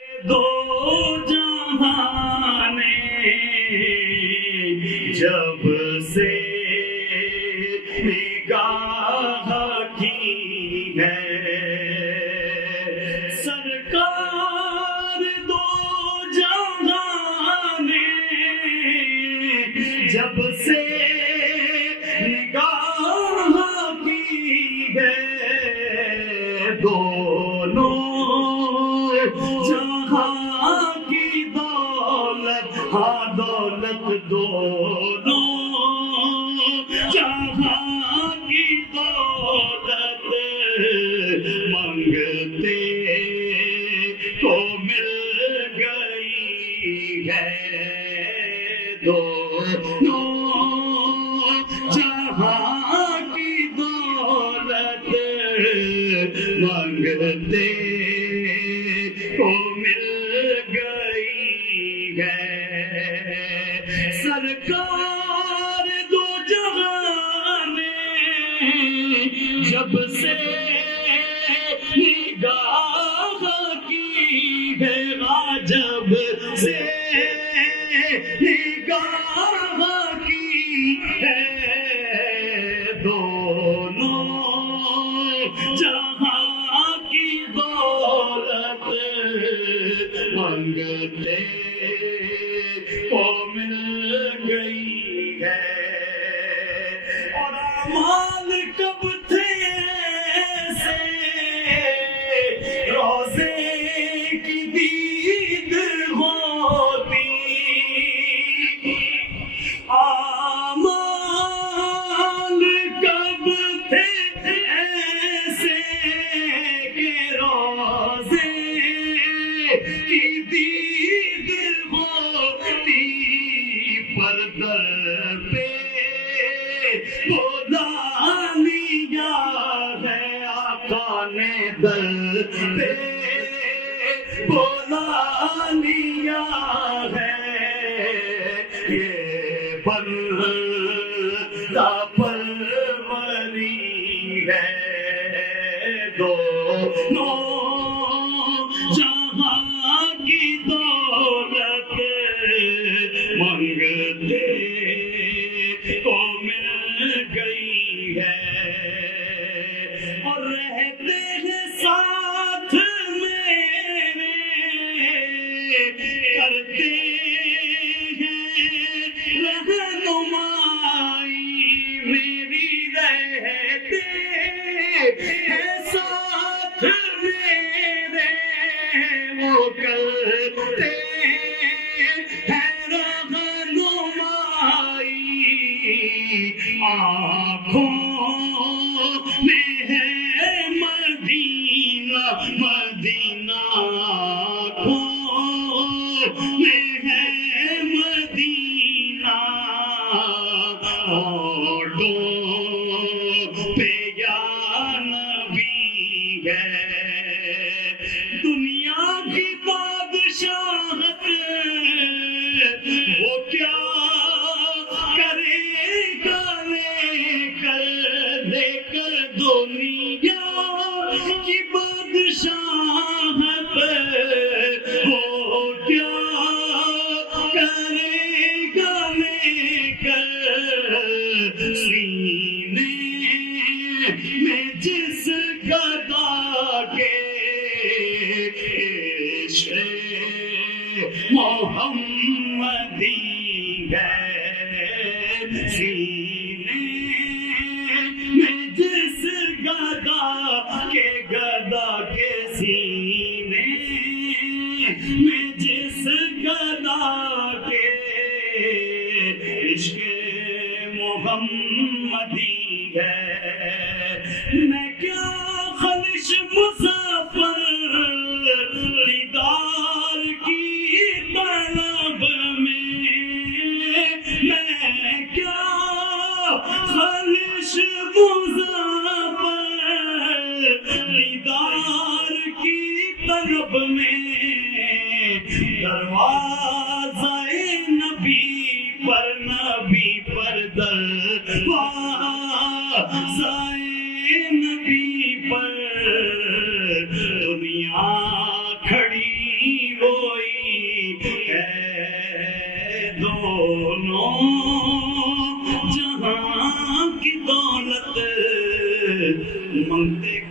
دو جہاں نے جب سے نگاہ کی ہے، سرکار دو جہاں نے جب سے نگاہ کی ہے، دونوں جہاں کی دولت، ہاں دولت دونوں جہاں کی دولت منگتے کو مل گئی ہے، دونوں جہاں کی دولت منگتے کو مل گئی ہے، سرکار دو جہاں نے جب سے نگاہ کی ہے، جب سے نگاہ کی ہے، دونوں جہاں کی دولت منگتے کو مل گئی ہے، اور اعمال کب تھے ایسے روزے کی دید ہوتی، اعمال کب تھے ایسے کہ روزے کی دید ہوتی، پر در پہ بلا لیا ہے آقا نے، در پہ بلا لیا ہے، یہ بندہ پروری ہے، دونوں جہاں کی دولت منگتے کو مل گئی ہے، اور رہتے ہیں ساتھ میرے، کرتے ہیں رہنمائی میری، رہتے ہیں ساتھ میرے، وہ کرتے ہیں رہنمائی، آنکھوں میں ہے مدینہ، مدینہ آنکھوں میں ہے مدینہ، ہونٹوں پہ یا نبی ہے، دنیا کی بادشاہت وہ کیا کرے گا لے کر دنیا کی بادشاہت، وہ کیا کرے گا لے کر سینے میں جس گدا کے عشق محمدی ہے، سینے میں جس گدا کے سینے میں جس گدا کے عشق محمدی ہے، میں کیا خلش مسافر دیدار کی طلب میں، میں کیا خلش مسافر دیدار کی طلب میں، دروازہ نبی پر دروازہ نبی پر دنیا کھڑی کی دولت منگتے